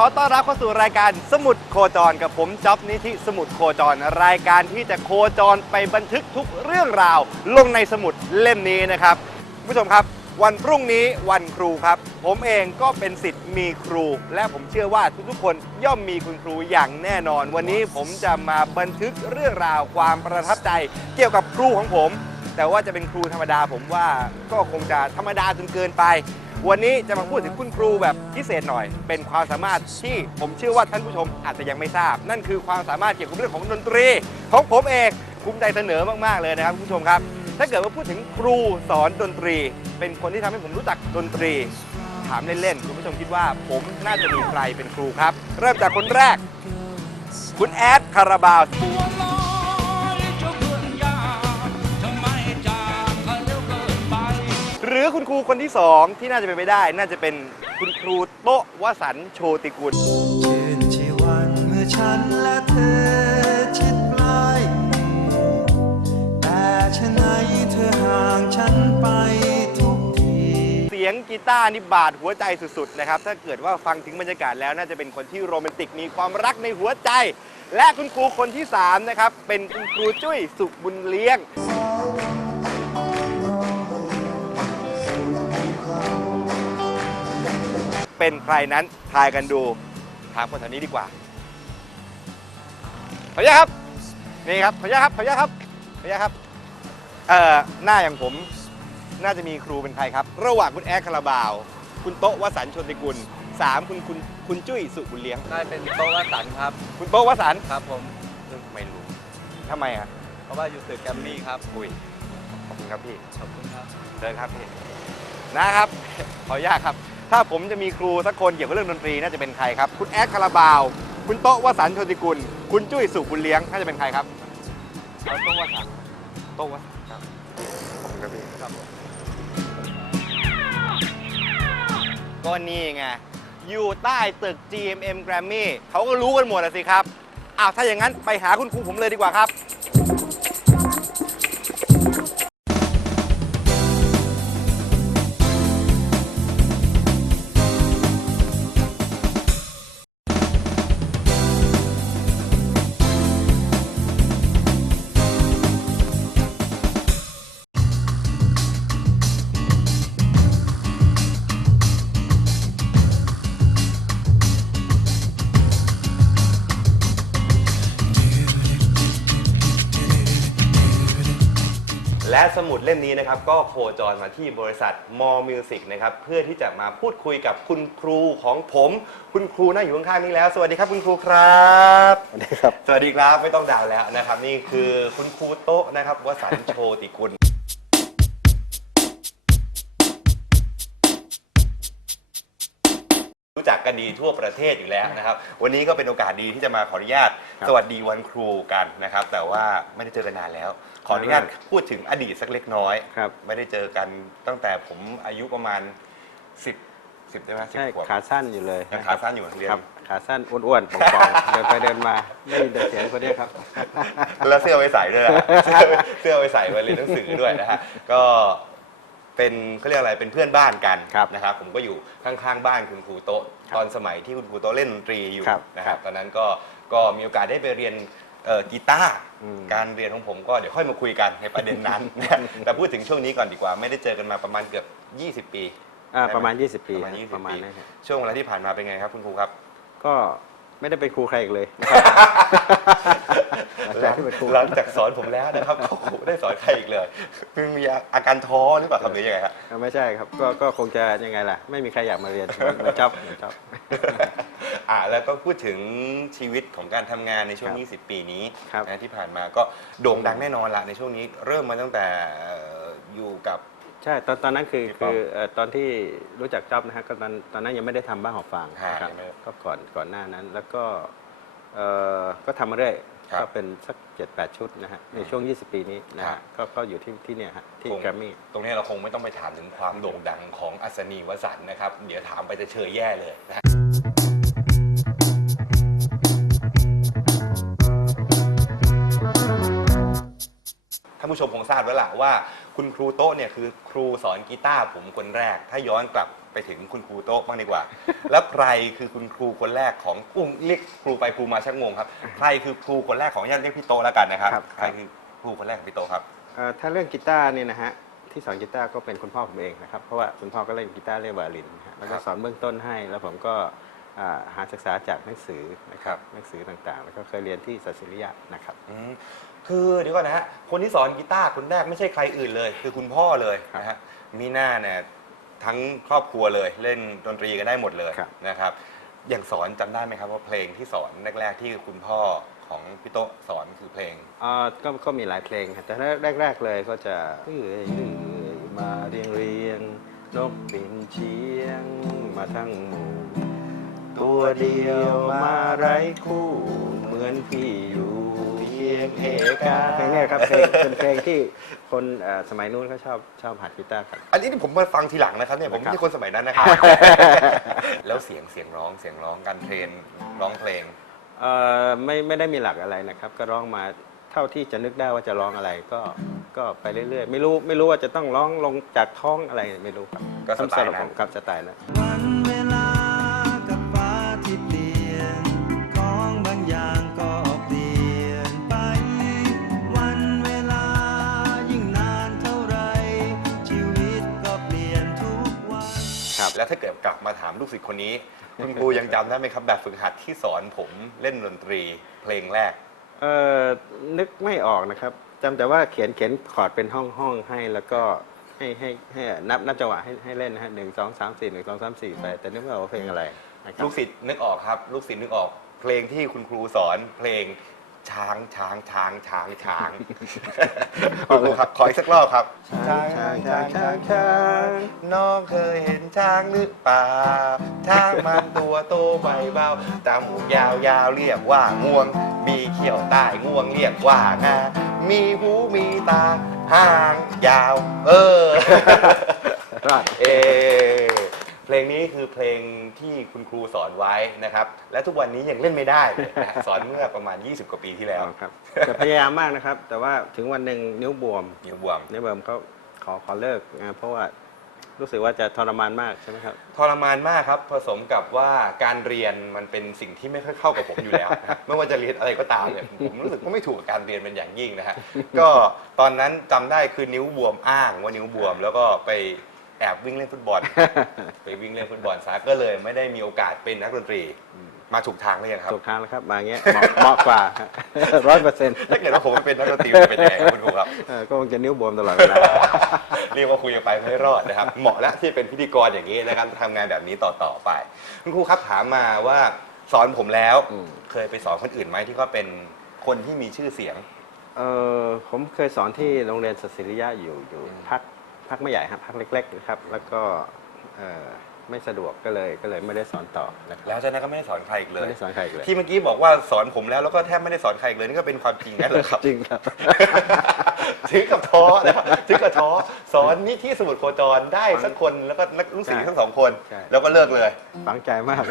ขอต้อนรับเข้าสู่รายการสมุดโคจรกับผมจ๊อบนิธิสมุดโคจร รายการที่จะโคจรไปบันทึกทุกเรื่องราว ลงในสมุดเล่มนี้นะครับคุณผู้ชมครับ วันพรุ่งนี้วันครูครับ ผมเองก็เป็นสิทธิ์มีครู และผมเชื่อว่าทุกๆคนย่อมมีคุณครูอย่างแน่นอน วันนี้ผมจะมาบันทึกเรื่องราวความประทับใจ เกี่ยวกับครูของผม แต่ว่าจะเป็นครูธรรมดาผมว่าก็คงจะธรรมดาจนเกินไป วันนี้จะมาพูดถึงคุณครูแบบพิเศษหน่อย เป็นความสามารถที่ผมเชื่อว่าท่านผู้ชมอาจจะยังไม่ทราบ นั่นคือความสามารถเกี่ยวกับเรื่องของดนตรี ของผมเองภูมิใจเสนอมากๆเลยนะครับคุณผู้ชมครับ ถ้าเกิดว่าพูดถึงครูสอนดนตรี เป็นคนที่ทำให้ผมรู้จักดนตรี ถามเล่นๆคุณผู้ชมคิดว่า ผมน่าจะมีใครเป็นครูครับ เริ่มจากคนแรก คุณแอดคาราบาว รือคุณครูคนที่สองที่น่าจะเป็นไปได้ น่าจะเป็นคุณครูโต๊ะวสันต์โชติกุล ชื่นชีวันเมื่อฉันและเธอชิดใกล้แต่ชะไหนเธอห่างฉันไปทุกที เสียงกีตาร์นี่บาดหัวใจสุดๆนะครับ ถ้าเกิดว่าฟังถึงบรรยากาศแล้วน่าจะเป็นคนที่โรแมนติกมีความรักในหัวใจ และคุณครูคนที่สามนะครับเป็นคุณครูจุ้ยสุขบุญเลี้ยง เป็นใครนั้นทายกันดูถามคนแถวนี้ดีกว่าขออนุญาตครับนี่ครับขออนุญาตครับขออนุญาตครับขออนุญาตครับเอ่อหน้าอย่างผมน่าจะมีครูเป็นใครครับ ระหว่างคุณแอดคาราบาว คุณโต๊ะวสันต์ชนติกุลสามคุณคุณคุณจุ้ยสุบุญเลี้ยง ได้เป็นโต๊ะวสันต์ครับ คุณโต๊ะวสันต์ครับผมเรื่องไม่รู้ทำไมอะเพราะว่าอยู่ตึกแกรมมี่ครับอุ้ยขอบคุณครับพี่ขอบคุณครับเดินครับพี่นะครับ ขออนุญาตครับ ถ้าผมจะมีครูสักคนเกี่ยวกับเรื่องดนตรีน่าจะเป็นใครครับ คุณแอดคาราบาว คุณโต๊ะวสันต์ชนติกุล คุณจุ้ยสุบุญเลี้ยงน่าจะเป็นใครครับเอาโต๊ะวสันต์โต๊ะวสันต์ครับขอบคุณครับพี่ครับผมก็นี่ไงอยู่ใต้ตึก GMM Grammy เขาก็รู้กันหมดอะสิครับอ้าวถ้าอย่างนั้นไปหาคุณครูผมเลยดีกว่าครับ และสมุดเล่มนี้นะครับก็โคจรมาที่บริษัทมอมิวสิกนะครับเพื่อที่จะมาพูดคุยกับคุณครูของผม คุณครูนั่งอยู่ข้างๆนี้แล้ว สวัสดีครับคุณครูครับสวัสดีครับ สวัสดีครับไม่ต้องด่าแล้วนะครับ นี่คือคุณครูโต๊ะนะครับวสันต์โชติกุลรู้จักกันดีทั่วประเทศอยู่แล้วนะครับ วันนี้ก็เป็นโอกาสดีที่จะมาขออนุญาต สวัสดีวันครูกันนะครับ แต่ว่าไม่ได้เจอกันนานแล้ว ขออนุญาตพูดถึงอดีตสักเล็กน้อย ครับ ไม่ได้เจอกันตั้งแต่ผมอายุประมาณ 10 10ได้ไหมสิบใช่ขวบขาสั้นอยู่เลยยังขาสั้นอยู่เรียนครับ ขาสั้นอ้วนๆผอมๆเดินไปเดินมาได้ยินแต่เสียงคนเนี้ยครับ แล้วเสื้อไว้ใส่ด้วยอะเสื้อเสื้อไว้ใส่ไว้เรียนหนังสือด้วยนะฮะก็เป็นเขาเรียกอะไรเป็นเพื่อนบ้านกันครับนะครับผมก็อยู่ข้างๆบ้านคุณครูโต๊ะครับตอนสมัยที่คุณครูโต๊ะเล่นดนตรีอยู่ครับนะคครัรับบตอนนั้นก็ก็มีโอกาสได้ไปเรียน เอ่อกีตาร์อืมการเรียนของผมก็เดี๋ยวค่อยมาคุยกันในประเด็นนั้นนะแต่พูดถึงช่วงนี้ก่อนดีกว่า ไม่ได้เจอกันมาประมาณเกือบ 20 ปีอ่าได้ไหประมาณ 20 ปีประมาณ20ประมาณปี นั้นครับช่วงเวลาที่ผ่านมาเป็นไงครับคุณครูครับ ก็ไม่ได้เป็นครูใครอีกเลยนะครับ หลังที่เป็นครู หลังจากสอนผมแล้วนะครับก็ครูได้สอนใครอีกเลยมีอาการท้อหรือเปล่าครับหรือยังไงครับ อ่าไม่ใช่ครับก็ก็คงจะยังไงล่ะ ไม่มีใครอยากมาเรียนเหมือนจอบเหมือนจอบ อ่าแล้วก็พูดถึงชีวิตของการทำงานในช่วง ครับ20 ปีนี้ครับ นะที่ผ่านมาก็โด่งดังแน่นอนละในช่วงนี้เริ่มมาตั้งแต่เอ่ออยู่กับ ใช่ตอนตอนนั้นคือพี่ป้อมคือเอ่อตอนที่รู้จักจอบนะฮะก็ตอนตอนนั้นยังไม่ได้ทำบ้านหอฟางฮะครับยังไม่ก็ก่อนก่อนหน้านั้น แล้วก็เอ่อก็ทำมาเรื่อยครับก็เป็นสักเจ็ดแปดชุดนะฮะในช่วง 20 ปีนี้นะครัฮะบก็ก็อยู่ที่ที่เนี่ยฮะที่คงแกรมมี่ ตรงนี้เราคงไม่ต้องไปถามถึงความโด่งดังของอัศนีวสันต์นะครับ เดี๋ยวถามไปจะเชยแย่เลยนะ ผู้ชมคงทราบแล้วล่ะว่า คุณครูโต๊ะเนี่ยคือครูสอนกีตาร์ผมคนแรก ถ้าย้อนกลับไปถึงคุณครูโต๊ะบ้างดีกว่า แล้วใครคือคุณครูคนแรกของอุ้งเรียกครูไปครูมาชักงงครับใครคือครูคนแรกของญาติเรียกพี่โต๊ะแล้วกันนะครับครับ ใครคือครูคนแรกของพี่โต๊ะครับ เอ่อถ้าเรื่องกีตาร์เนี่ยนะฮะที่สอนกีตาร์ก็เป็นคุณพ่อผมเองนะครับเพราะว่าคุณพ่อก็เล่นกีตาร์เล่นไวโอลินนะฮะแล้วก็ครับ สอนเบื้องต้นให้ แล้วผมก็อ่า หาศึกษาจากหนังสือนะคครัรับบหนังสือต่างๆ แล้วก็เคยเรียนที่ศาสิริยะนะครับอืมคือเดี๋ยวก่อนนะฮะคนที่สอนกีตาร์คนแรกไม่ใช่ใครอื่นเลย คือคุณพ่อเลยนะฮะมีหน้าเนี่ยทั้งครอบครัวเลยเล่นดนตรีกันได้หมดเลยครับนะครับ อย่างสอนจำได้ไหมครับว่าเพลงที่สอนแรก ๆ ที่คุณพ่อของพี่โต๊ะสอนคือเพลงอ่าก็ก็มีหลายเพลงครับแต่แรก ๆ เลยก็จะเอื้อยเอื้อยมาเรียงเรียงนกบินเชียงมาทั้งหมู่ ตัวเดียวมาไร้คู่ เหมือนพี่อยู่เพียงเอกาเพลงเนี้ครับเพลงเป็นเพลงที่คนเอ่อสมัยนู้นเขาชอบชอบหัดกีตาร์กัน อันนี้ที่ผมมาฟังทีหลังนะครับเนี่ยผมนะครับที่คนสมัยนั้นนะครับ แล้วเสียงเสียงร้องเสียงร้องการเทรนร้องเพลง เอ่อไม่ไม่ได้มีหลักอะไรนะครับ ก็ร้องมาเท่าที่จะนึกได้ว่าจะร้องอะไรก็ก็ไปเรื่อยๆ ไม่รู้ไม่รู้ว่าจะต้องร้องลงจากท้องอะไรไม่รู้ครับก็สไตล์นั้นำหรับผมครับสไตล์นั้น วัน แล้วถ้าเกิดกลับมาถามลูกศิษย์คนนี้ คุณครูยังจำได้ไหมครับ แบบฝึกหัดที่สอนผมเล่นดนตรีเพลงแรก เอ่อนึกไม่ออกนะครับจำแต่ว่าเขียนเขียนคอร์ดเป็นห้องห้องให้แล้วก็ให้ให้ให้นับนับจังหวะให้ให้เล่นนะฮะหนึ่งสองสามสี่หนึ่งสองสามสี่ไปแต่นึกไม่ออกว่าเพลงอะไรนะครับ ลูกศิษย์นึกออกครับ ลูกศิษย์นึกออก เพลงที่คุณครูสอนเพลง ช้างช้างช้างช้างช้างคุณครูครับขออีกสักรอบครับช้างช้างช้างช้างช้างน้องเคยเห็นช้างหรือเปล่าช้างมันตัวโตใบเบาจมูกยาวยาวๆเรียกว่างวง มีเขี้ยวใต้งวงเรียกว่างามีหูมีตาหางยาว เออรอดเอเพ ลงนี้คือเพลงที่คุณครูสอนไว้นะครับ และทุกวันนี้ยังเล่นไม่ได้เลยนะฮะสอนเมื่อประมาณ 20 กว่าปีที่แล้วครับแต่พยายามมากนะครับ แต่ว่าถึงวันหนึ่งนิ้วบวมนิ้วบวมนิ้วบวมเขาขอขอเลิกนะเพราะว่ารู้สึกว่าจะทรมานมากใช่ไหมครับทรมานมากครับ ผสมกับว่าการเรียนมันเป็นสิ่งที่ไม่ค่อยเข้ากับผมอยู่แล้วนะฮะไม่ว่าจะเรียนอะไรก็ตามเนี่ยผมรู้สึกว่าไม่ถูกกับการเรียนเป็นอย่างยิ่งนะฮะก็ตอนนั้นจำได้คือนิ้วบวมอ้างว่านิ้วบวมแล้วก็ไป แอบวิ่งเล่นฟุตบอล ไปวิ่งเล่นฟุตบอลซะก็เลยไม่ได้มีโอกาสเป็นนักดนตรี มาถูกทางเลยงครับ ถูกทางแล้วครับ มาอย่างเงี้ยเหมาะเหมาะกว่าร้อยเปอร์เซ็นต์ถ้าเกิดว่าผมไม่เป็นนักดนตรีจะเป็นยังไงครับคุณครูครับ ก็คงจะนิ้วบวมตลอดเวลา เรียกว่าคุยกันไปไม่รอดนะครับ เหมาะแล้วที่เป็นพิธีกรอย่างนี้นะครับทำงานแบบนี้ต่อๆไป คุณครูครับถามมาว่าสอนผมแล้ว อืม เคยไปสอนคนอื่นไหมที่เขาเป็นคนที่มีชื่อเสียง เออผมเคยสอนที่โรงเรียนศศิริยะอยู่อยู่พัก พักไม่ใหญ่ครับพักเล็กๆนะครับแล้วก็เอ่อไม่สะดวกก็เลยก็เลยไม่ได้สอนต่อนะครับแล้วจากนั้นก็ไม่ได้สอนใครอีกเลไม่ย ได้สอนใครอีกเลยที่เมื่อกี้บอกว่าสอนผมแล้วแล้วก็แทบไม่ได้สอนใครอีกเลยนี่ก็เป็นความจริงนั่นเหรอครับ จริงครับ ถึงกับท้อนะครับถึงกับท้อสอนนิที่สมุดโคจรได้สักคนแล้วก็นักลูกศิษย์ทั้งสองคน ใช่ แล้วก็เลิกเลย ฝังใจมาก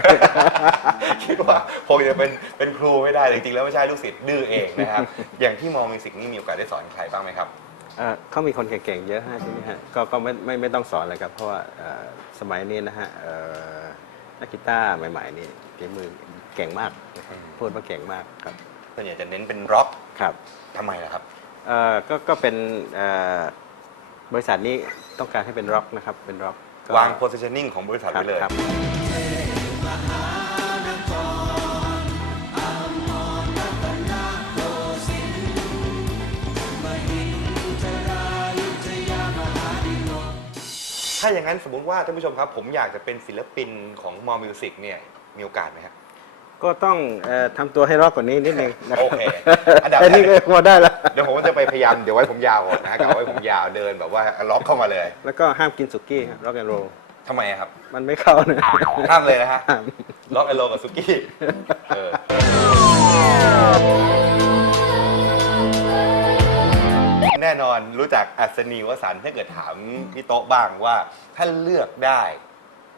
คิดว่าคงจะเป็นเป็นครูไม่ได้จริงๆแล้วไม่ใช่ลูกศิษย์ดื้อเองนะครับ อย่างที่มองมิวสิกนี่มีโอกาสได้สอนใครบ้างไหมครับเอ่อเขามีคนเก่งๆเยอะฮะที่นี่ฮะก็ก็ไม่ไม่ไม่ต้องสอนเลยครับ เพราะว่าเอ่อสมัยนี้นะฮะเอ่อนักกีตาร์ใหม่ ๆ นี่ฝีมือเก่งมากนะครับพูดว่าเก่งมากครับส่วนใหญ่จะเน้นเป็นร็อกครับทำไมล่ะครับ เอ่อก็ก็เป็นเอ่อบริษัทนี้ต้องการให้เป็นร็อกนะครับเป็นร็อกก็วาง positioning ของบริษัทครับไว้เลย ครับ ถ้าอย่างนั้นสมมุติว่าท่านผู้ชมครับ ผมอยากจะเป็นศิลปินของมอมิวสิกเนี่ยมีโอกาสไหมครับ ก็ต้องเอ่อทำตัวให้ร็อกกว่านี้นิดนึงนะรับโอเคอันดับแรก แค่นี้ก็พอได้แล้ว เดี๋ยวผมจะไปพยายาม เดี๋ยวไว้ผมยาวก่อนนะกะไว้ผมยาวเดินแบบว่าล็อกเข้ามาเลยแล้วก็ห้ามกินสุกี้ร็อกแอนโรทำไมอะครับมันไม่เข้านะห้ามเลยนะฮะห้าม ล็อกไอโลกับซุกี้เออ แน่นอนรู้จักอัศนีวสันต์ถ้าเกิดถามพี่โต๊ะบ้างว่าถ้าเลือกได้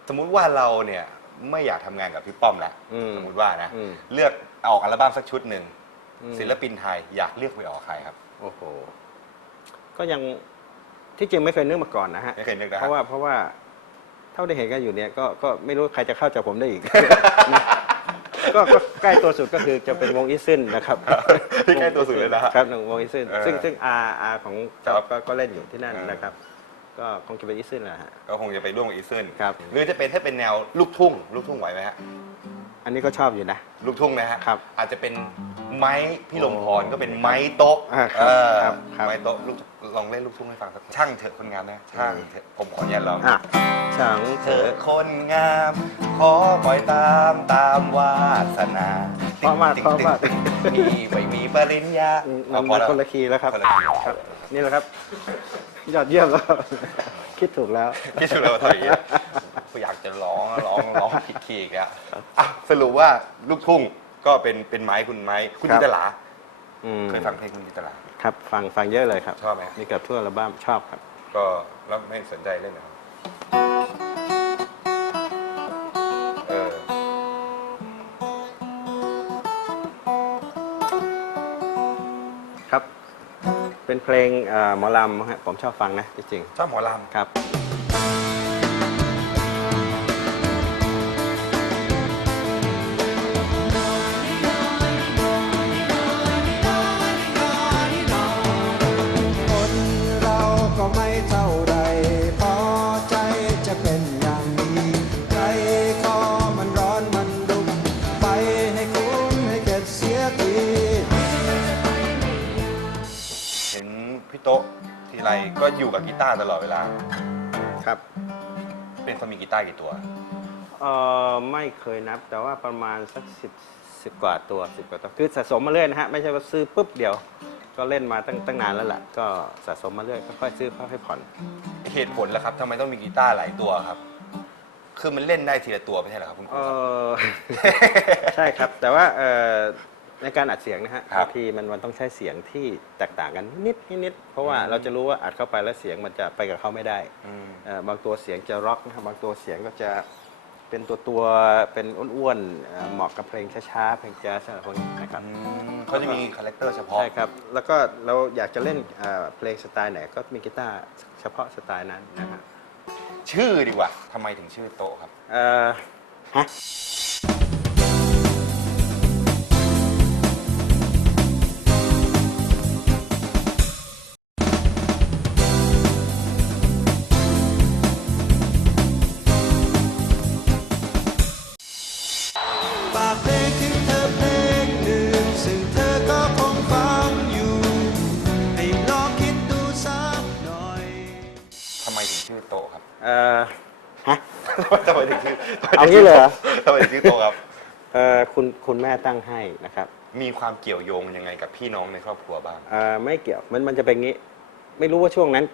สมมุติว่าเราเนี่ยไม่อยากทำงานกับพี่ป้อมแล้วอืมสมมุติว่านะอืม เลือกออกอัลบั้มสักชุดหนึ่งอืมศิลปินไทยอยากเลือกไปออกใครครับโอ้โห ก็ยังที่จริงไม่เคยนึกมาก่อนนะฮะ ไม่เคยนึกนะเพราะว่าเพราะว่าเท่าที่เห็นกันอยู่เนี่ยก็ก็ไม่รู้ใครจะเข้าใจผมได้อีก ก็ก็ใกล้ตัวสุดก็คือจะเป็นวงอีซึนนะครับที่ใกล้ตัวสุดเลยนะฮะ ครับวงอีซึนเออซึ่งซึ่งอาอาของครัจ๊อบบก็ก็เล่นอยู่ที่นั่นเออ นะครับ ก็คงจะเป็นอีซึนแหละฮะ ก็คงจะไปร่วมกับอีซึนครับ หรือจะเป็นถ้าเป็นแนวลูกทุ่ง ลูกทุ่งไหวไหมฮะ อันนี้ก็ชอบอยู่นะ ลูกทุ่งนะฮะ ครับอาจจะเป็นไม้พี่ลมพรก็เป็นไม้โต๊ะอ่าครับเออครับครับ ไม้โต๊ะลูก ลองเล่นลูกทุ่งให้ฟังสักช่างเถอะคนงานนะช่างเถอะผมขออนุญาตลองอะช่างเธเถออะคนงามขอปล่อยตามตามวาสนาเพราะมากติ๊งเพราะมากติ๊งติ๊งมีไม่มีปริญญาอืมเอามันพอแล้วคนละคีย์แล้วครับคนละคีย์ครับ นี่แหละครับ ยอดเยี่ยมแล้วคิดถูกแล้วคิดดูเลยว่าเท่าไหร่อะก็อยากจะร้องร้องร้องผิดคีย์อีกแล้วอะสรุปว่าลูกทุ่งก็เป็นเป็นไม้คุณไม้คุณครัจิบตลาอืมเคยฟังเพลงคุณจิตลา ครับฟังฟังเยอะเลยครับชอบไหม มีเกือบทั่วอัลบั้มชอบครับ ก็แล้วไม่สนใจเล่นเหรอครับ เออ ครับ เป็นเพลงเอ่อหมอลำฮะผมชอบฟังนะจริงชอบหมอลๆครับ พี่โต๊ะทีไรก็อยู่กับกีตาร์ตลอดเวลา ครับเป็นคนมีกีตาร์กี่ตัว เอ่อไม่เคยนับ แต่ว่าประมาณสักสิบสิบกว่าตัวสิบกว่าตัวคือสะสมมาเรื่อยนะฮะไม่ใช่ว่าซื้อปุ๊บเดียว ก็เล่นมาตั้งตั้งนานแล้วล่ะก็สะสมมาเรื่อยค่อยๆซื้อค่อยๆผ่อนเหตุผลแล้วครับทำไมต้องมีกีตาร์หลายตัวครับ คือมันเล่นได้ทีละตัวไม่ใช่เหรอครับคุณคเอรูครับ อ ใช่ครับ แต่ว่าเอ่อ ในการอัดเสียงนะฮะครับบางทีมันมันต้องใช้เสียงที่แตกต่างกันนิดนิดเพราะว่าเราจะรู้ว่าอัดเข้าไปแล้วเสียงมันจะไปกับเขาไม่ได้อืม เอ่อบางตัวเสียงจะร็อกนะครับบางตัวเสียงก็จะเป็นตัวตัวเป็นอ้วนๆเอ่อเหมาะกับเพลงช้าๆเพลงแจ๊สอะไรพวกนี้นะครับ อืมเขาจะมีคาแรคเตอร์เฉพาะ ใช่ครับ แล้วก็เราอยากจะเล่นเอ่อเพลงสไตล์ไหนก็มีกีตาร์เฉพาะสไตล์นั้นนะฮะชื่อดีกว่าทำไมถึงชื่อโต๊ะครับ เอ่อฮะ เอ่อฮะ ทำไมถึงชื่อเอางี้เลยเหรอ ทำไมถึงชื่อโต๊ะครับ เอ่อคุณคุณแม่ตั้งให้นะครับมีความเกี่ยวโยงยังไงกับพี่น้องในครอบครัวบ้าง เอ่อไม่เกี่ยวมันมันจะเป็นงี้ ไม่รู้ว่าช่วงนั้น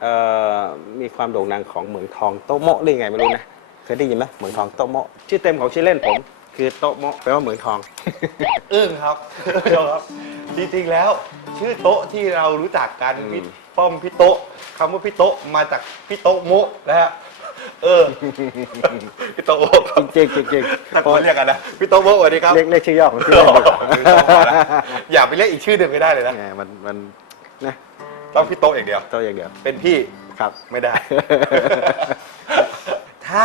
เอ่อมีความโด่งดังของเหมืองทองโตะโมะหรือไงไม่รู้นะเคยได้ยินไหมเหมืองทองโตะโมะชื่อเต็มของชื่อเล่นผม คือโตะโมะแปลว่าเหมืองทอง อึ้งครับเดี๋ยวครับ จริงๆแล้ว ชื่อโต๊ะที่เรารู้จักกันอืมพี่ป้อมพี่โต๊ะ คำว่าพี่โต๊ะมาจากพี่โต๊ะโมะนะฮะเออ พี่โต๊ะโมะครับจริงจริงจริงตะโกนเรียกกันนะพี่โต๊ะโมะสวัสดีครับเรียกเรียกชื่อย่อของชื่อเล่นดีกว่าอย่าไปเรียกอีกชื่อหนึ่งไม่ได้เลยนะแหมมันมันนะต้องพี่โต๊ะอย่างเดียวโตะอย่างเดียวเป็นพี่ครับ ไม่ได้ ถ้า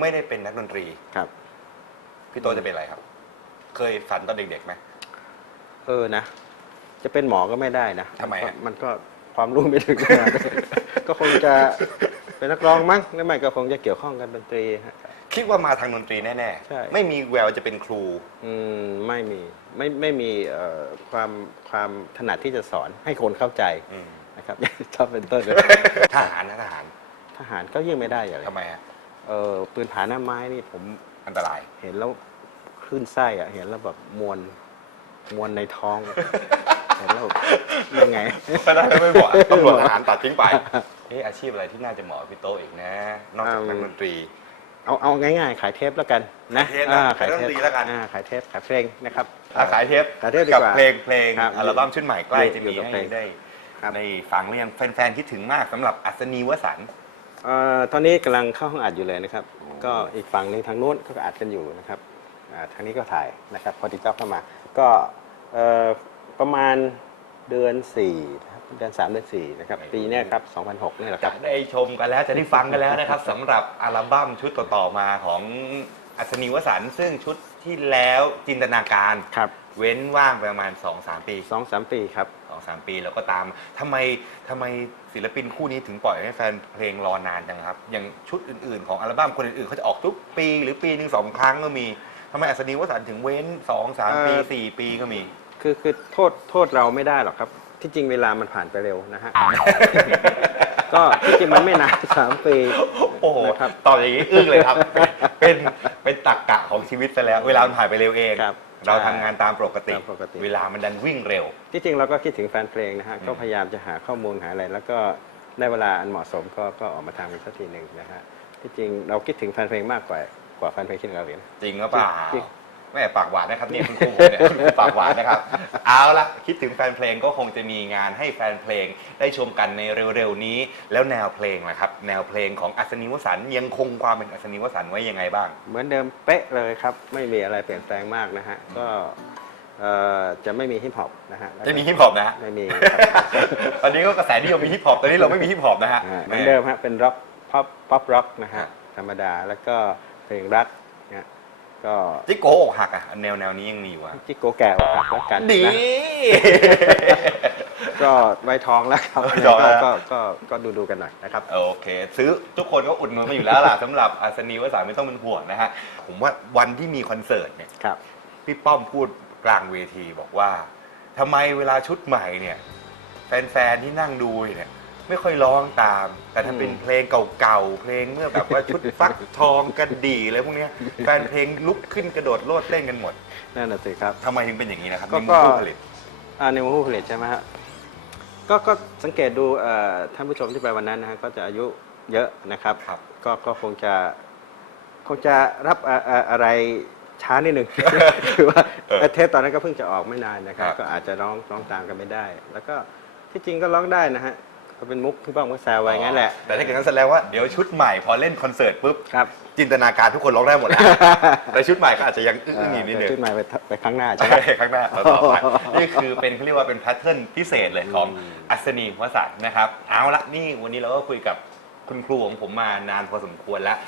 ไม่ได้เป็นนักดนตรี ครับ พี่โต๊ะจะเป็นอะไรครับ เคยฝันตอนเด็กๆไหมเออนะจะเป็นหมอก็ไม่ได้นะทำไมอะมันก็ ความรู้ไม่ถึงขนาดนั้นก็คงจะเป็นนักร้องมั้งหรือไม่ก็คงจะเกี่ยวข้องกับดนตรีฮะ คิดว่ามาทางดนตรีแน่ใช่ ๆ ไม่มีแววจะเป็นครู อืมไม่มีไม่ไม่มีเอ่อความความถนัดที่จะสอนให้คนเข้าใจอืม นะครับ ชอบเป็นต้นเลยทหารนะทหารทหารก็ยิ่งไม่ได้อย่างไรทำไมฮะเออปืนผาหน้าไม้นี่ผมอันตราย เห็นแล้วคลื่นไส้อะเห็นแล้วแบบมวนมวนในท้องเห็น แล้วแบบยังไงไม่ได้ไม่บอกตำรวจทหารตัดทิ้งไปเอ๊ะอาชีพอะไรที่น่าจะเหมาะกับพี่โต๊ะอีกนะ นอกจากอืมนักดนตรี เอาเอาง่ายๆ ขายเทปแล้วกันนะขายเทปนะอ่าขายดนตรีแล้วกันอ่าขายเทปขายเพลงนะครับอะขายเทปขายเทปดีกับกว่าเพลงเพลงครับอัลบั้มชุดใหม่ใกล้จะอยู่มีกับให้เพลงได้ครับได้ฟังหรือยังแฟนๆคิดถึงมากสำหรับอัศนีวสันต์เอ่อตอนนี้กำลังเข้าห้องอัดอยู่เลยนะครับ ก็อีกฝั่งหนึ่งทางนู้นเขาก็อัดกันอยู่นะครับอ่าทางนี้ก็ถ่ายนะครับพอดีเจ้าเข้ามา ก็เอ่อ ประมาณเดือน4นะครับเดือนสามเดือนสี่นะครับปีเนี้ยครับ2006นี่แหละคจะรับ ได้ชมกันแล้วจะได้ฟังกันแล้วนะครับ สำหรับอัลบั้มชุดต่อๆมาของอัศนีวสันต์ซึ่งชุดที่แล้วจินตนาการ ครับเว้นว่างไปประมาณ 2-3 ปี สองสามปีครับสองสามปีแล้วก็ตามทำไมทำไมศิลปินคู่นี้ถึงปล่อยให้แฟนเพลงรอนานจังครับ อย่างชุดอื่นๆ ของอัลบั้มคนอื่นๆเขาจะออกทุกปีหรือปีหนึ่งสองครั้งก็มีทำไมอัศนีวสันต์ถึงเว้นสองสามปี เอ่อสี่ปีก็มี คือคือโทษโทษเราไม่ได้หรอกครับ ที่จริงเวลามันผ่านไปเร็วนะฮะ ก็ที่จริงมันไม่นานสามปี โอ้โหนะครับ ตอบอย่างนี้อึ้งเลยครับ เป็นเป็นตักกะของชีวิตซะแล้ว เวลามันผ่านไปเร็วเอง ครับเราทำงานตามปกติ ตามปกติ เวลามันดันวิ่งเร็ว ที่จริงเราก็คิดถึงแฟนเพลงนะฮะอืมก็พยายามจะหาข้อมูลหาอะไร แล้วก็ได้เวลาอันเหมาะสมก็ก็ออกมาทำกันสักทีหนึ่งนะฮะที่จริงเราคิดถึงแฟนเพลงมากกว่ากว่าแฟนเพลงคิดถึงเราเลยนะจริงหรือเปล่า จริง แม่ปากหวานนะครับนี่คุณครูผมเนี่ยคุณครูปากหวานนะครับ เอาละคิดถึงแฟนเพลงก็คงจะมีงานให้แฟนเพลงได้ชมกันในเร็วๆนี้ แล้วแนวเพลงล่ะครับ แนวเพลงของอัศนีวสันต์ยังคงความเป็นอัศนีวสันต์ไว้ยังไงบ้าง เหมือนเดิมเป๊ะเลยครับ ไม่มีอะไรเปลี่ยนแปลงมากนะฮะ ก็เอ่อจะไม่มีฮิปฮอปนะฮะแล้วก็จะมีฮิปฮอปนะฮะ ไม่มีตอนนี้ก็กระแสนิยมมีฮิปฮอปตอนนี้เราไม่มีฮิปฮอปนะฮะ อ่าเหมือนเดิมฮะเป็นร็อกป๊อปป๊อปร็อกนะฮะฮะธรรมดาแล้วก็เพลงรักเนี่ย ก็จิโกอกหักอะแนวแนวนี้ยังมีอยู่อะจิโกแก่อกหักแล้วกันดีนะก็ไวทองแล้วครับไวทองแล้วก็ก็ก็ดูดูๆกันหน่อยนะครับโอเค ซื้อทุกคนก็อุดหนุนมาอยู่แล้วล่ะสำหรับอัศนีวสันต์ไม่ต้องเป็นห่วงนะฮะผมว่าวันที่มีคอนเสิร์ตเนี่ยครับพี่ป้อมพูดกลางเวทีบอกว่าทำไมเวลาชุดใหม่เนี่ย แฟนๆที่นั่งดูอยู่เนี่ย ไม่ค่อยร้องตาม แต่ถ้าเป็นอืมเพลงเก่าๆ เพลงเมื่อแบบว่าชุดฟักทองกระดี่อะไรพวกเนี้ยแฟนเพลงลุกขึ้นกระโดดโลดเต้นกันหมดนั่นน่ะสิครับ ทำไมถึงเป็นอย่างนี้นะครับก็ ในมุมผู้ผลิต อ่าในมุมผู้ผลิตใช่ไหมฮะก็ก็สังเกตดูเอ่อท่านผู้ชมที่ไปวันนั้นนะฮะก็จะอายุเยอะนะครับ ครับ ก็ก็คงจะคงจะรับอะอะอะไรช้านิดหนึ่ง คือว่าเออเทปตอนนั้นก็เพิ่งจะออกไม่นานนะครับ ครับก็อาจจะร้องร้องตามกันไม่ได้ แล้วก็ที่จริงก็ร้องได้นะฮะ ก็เป็นมุกพี่ป้องก็แซวไว้งั้นแหละ แต่ถ้าเกิดนั้นแสดงว่าเดี๋ยวชุดใหม่พอเล่นคอนเสิร์ตปุ๊บครับ จินตนาการทุกคนร้องได้หมดแล้ว แต่ชุดใหม่ก็อาจจะยังอึ้งๆอยู่นิดนึงขึ้นมาไปไปข้างหน้าใช่ไหมใช่ข้างหน้าเราต่อไปนี่คือเป็นเขาเรียกว่าเป็นแพทเทิร์นพิเศษเลยของอืมอัศนีวสันต์นะครับ เอาละนี่วันนี้เราก็คุยกับคุณครูของผมมานานพอสมควรแล้ว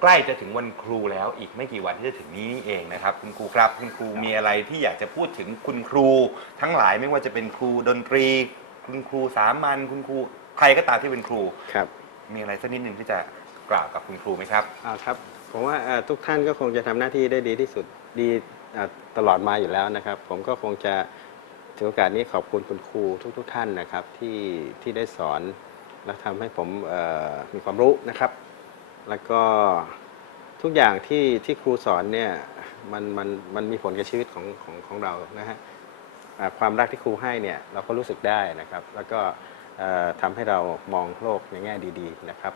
ใกล้จะถึงวันครูแล้วอีกไม่กี่วันที่จะถึงนี้นี่เองนะครับ คุณครูครับคุณครูมีอะไรที่อยากจะพูดถึงคุณครู ทั้งหลายไม่ว่าจะเป็นครูดนตรี คุณครูสามัญคุณครู ใครก็ตามที่เป็นครู ครับมีอะไรสักนิดหนึ่งที่จะกล่าวกับคุณครูไหมครับ อ่าครับผมว่าเอ่อทุกท่านก็คงจะทำหน้าที่ได้ดีที่สุดดีอ่าตลอดมาอยู่แล้วนะครับ ผมก็คงจะถือโอกาสนี้ขอบคุณคุณครูทุก ๆ ท่านนะครับ ที่ที่ได้สอนและทำให้ผมเอ่อมีความรู้นะครับ แล้วก็ทุกอย่างที่ที่ครูสอนเนี่ยมันมันมันมีผลกับชีวิตของของของเรานะฮะ อ่าความรักที่ครูให้เนี่ยเราก็รู้สึกได้นะครับ แล้วก็เอ่อ ทำให้เรามองโลกในแง่ดีๆนะครับ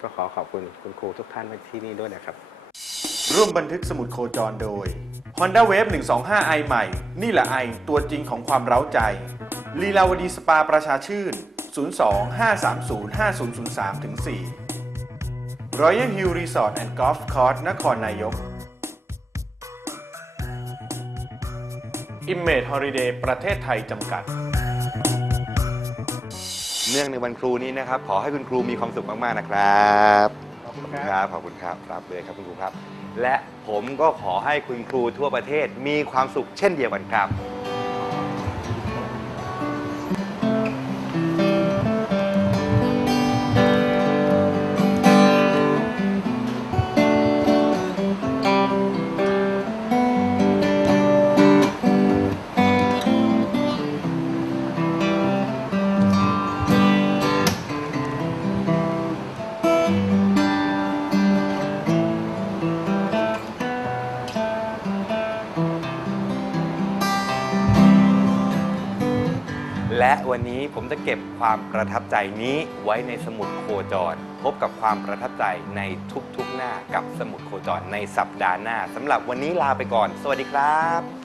ก็ขอขอบคุณคุณครูทุกท่านที่นี่ด้วยนะครับ ร่วมบันทึกสมุดโคจรโดย Honda Wave 125 i ใหม่ นี่แหละไอตัวจริงของความเร้าใจลีลาวดีสปาประชาชื่น 02 530 5003ถึง4 Royal Hill Resort and Golf Course นครนายก Image Holiday ประเทศไทยจำกัด เนื่องในวันครูนี้นะครับ ขอให้คุณครูมีความสุขมาก ๆ นะครับขอบคุณครับขอบคุณครับรับเลยครับคุณครูครับ และผมก็ขอให้คุณครูทั่วประเทศมีความสุขเช่นเดียวกันครับ วันนี้ผมจะเก็บความประทับใจนี้ไว้ในสมุดโคจร พบกับความประทับใจในทุกๆหน้ากับสมุดโคจรในสัปดาห์หน้าสำหรับวันนี้ลาไปก่อน สวัสดีครับ